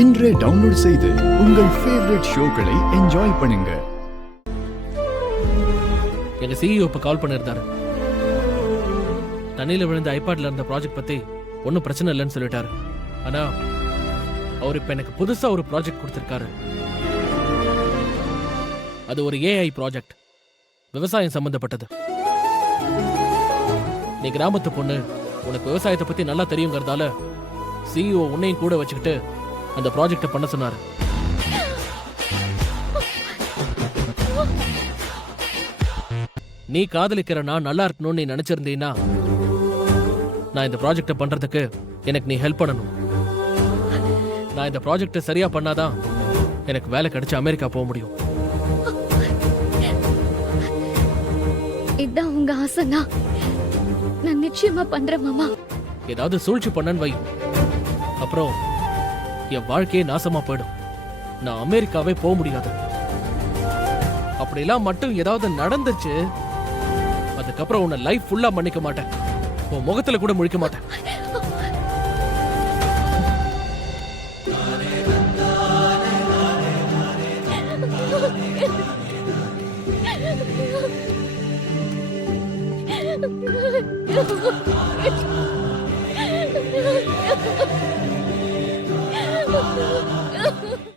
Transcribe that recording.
இன்றே டவுன்லோட் செய்து உங்கள் ஃபேவரட் ஷோக்களை என்ஜாய் பண்ணுங்க. எங்க சிஇஓ இப்ப கால் பண்ணிருந்தாரு. தண்ணியில விழுந்த ஐபாட்ல இருந்த ப்ராஜெக்ட் பத்தி ஒன்னும் பிரச்சனை இல்லைன்னு சொல்லிட்டாரு. ஆனா அவர் இப்ப எனக்கு புதுசா ஒரு ப்ராஜெக்ட் கொடுத்திருக்காரு. அது ஒரு ஏஐ ப்ராஜெக்ட், விவசாயம் சம்பந்தப்பட்டது. நீ கிராமத்து பொண்ணு, உனக்கு விவசாயத்தை பத்தி நல்லா தெரியுங்கிறதால சிஇஓ உன்னையும் கூட வச்சுக்கிட்டு அந்த ப்ராஜெக்டை பண்ண சொன்னாரு. நீ காதலிக்கிற நான் நல்லா இருக்கணும்னு நீ நினைச்சிருந்தீன்னா நான் இந்த ப்ராஜெக்டை பண்றதுக்கு எனக்கு நீ ஹெல்ப் பண்ணணும். நான் இந்த ப்ராஜெக்டை சரியா பண்ணாதான் எனக்கு வேலை கிடைச்சு அமெரிக்கா போக முடியும். இதான் உங்க ஆசைனா நான் நிச்சயமா பண்றேன் மாமா. ஏதாவது சூழ்ச்சி பண்ணன்னு வை, அப்புறம் என் வாழ்க்கையே நாசமா போயிடும். நான் அமெரிக்காவே போக முடியாது. அப்படிலாம் மட்டும் ஏதாவது நடந்துச்சு, அதுக்கப்புறம் உன்னை லைஃப் ஃபுல்லா மன்னிக்க மாட்டேன். உன் முகத்துல கூட முழிக்க மாட்டேன். Ha ha ha!